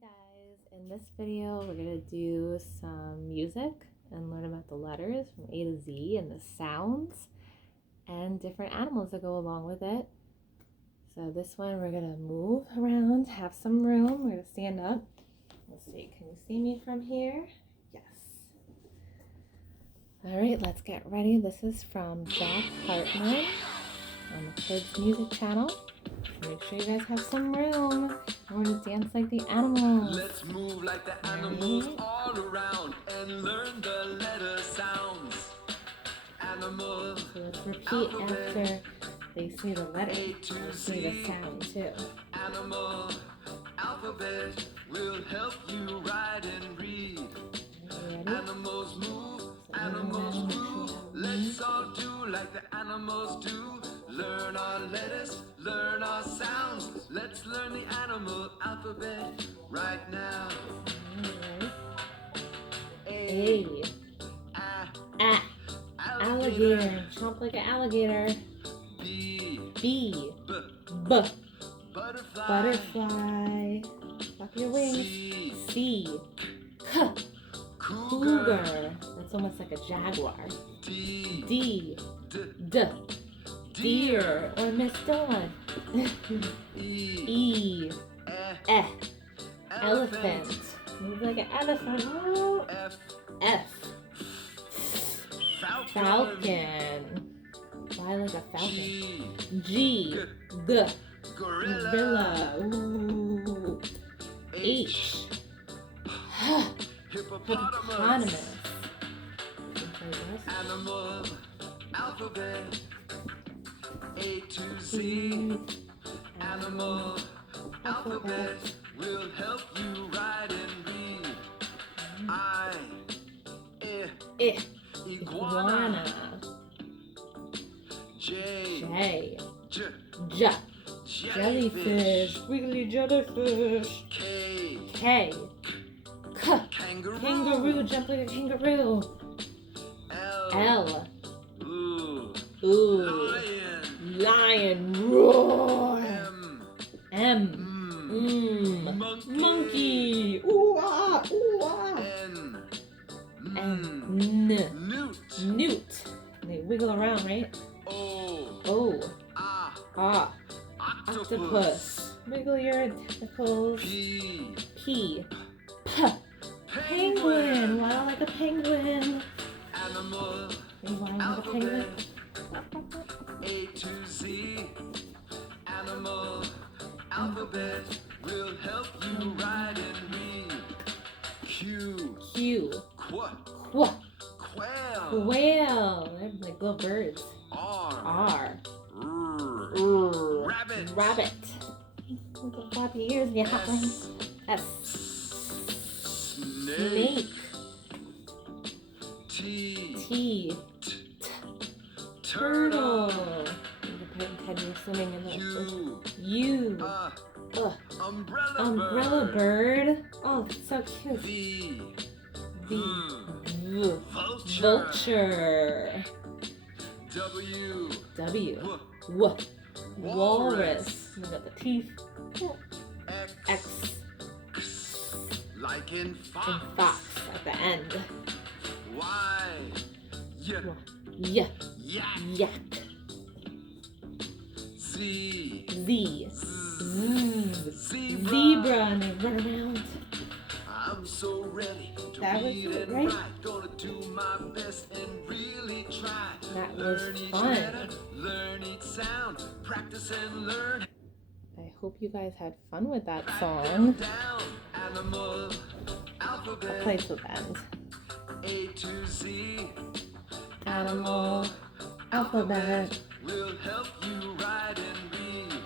Guys, in this video we're going to do some music and learn about the letters from A to Z and the sounds and different animals that go along with it. So this one we're going to move around, have some room. We're going to stand up. Let's see, can you see me from here? Yes. Alright, let's get ready. This is from Jack Hartman on the Kids Music channel. Make sure you guys have some room. I want to dance like the animals. Let's move like the animals all around and learn the letter sounds. Animal. So let's repeat after they say the letter. They say the sound too. Animal alphabet will help you write and read. Animals move, animals move. Let's all do like the animals do. Learn our letters, learn our sounds. Let's learn the animal alphabet right now. A. Alligator. Chomp like an alligator. B. Butterfly. Flap your wings. C. Cougar. That's almost like a jaguar. D. Deer or Miss Dawn. E. Elephant. Move like an elephant. Oh. F. Falcon. Fly like a falcon. G. Gorilla. Ooh. H. Hippopotamus. Animal alphabet. A to Z. Animal alphabet will help you write and read. I. Iguana. J. Jellyfish. Wiggly jellyfish. K. Kangaroo. Jump like a kangaroo. L. Ooh. Lion. Roar. M. Monkey. Ooh ah. Ooh ah. Newt. They wiggle around, right? O. Octopus. Wiggle your tentacles. P. Penguin. Wow, like a penguin. You want like a penguin? A to Z. Animal alphabet will help you write and read. Q. Quail. They're like little birds. R. Rabbit. Look at floppy ears. Yeah, S. Snake. T. Turtle. Pretend you're swimming in the U. Umbrella bird. Oh, that's so cute. V. Vulture. W. Walrus. You got the teeth. X. Like in fox. At the end. Y. Yak. Z. Zebra. And they run around. I'm so ready to read and right? write. Gonna do my best and really try. That was learn each fun. letter, learn each sound, practice and learn. I hope you guys had fun with that song. Animal alphabet. The place will end. A to Z. Animal alphabet. Will help you write and read.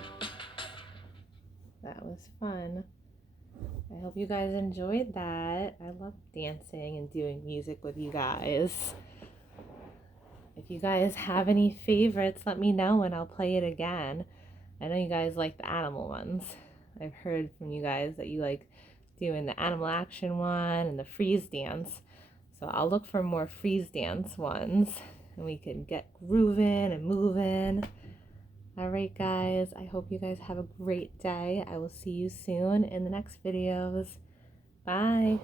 That was fun. I hope you guys enjoyed that. I love dancing and doing music with you guys. If you guys have any favorites, let me know and I'll play it again. I know you guys like the animal ones. I've heard from you guys that you like doing the animal action one and the freeze dance. So I'll look for more freeze dance ones and we can get grooving and moving. All right, guys, I hope you guys have a great day. I will see you soon in the next videos. Bye.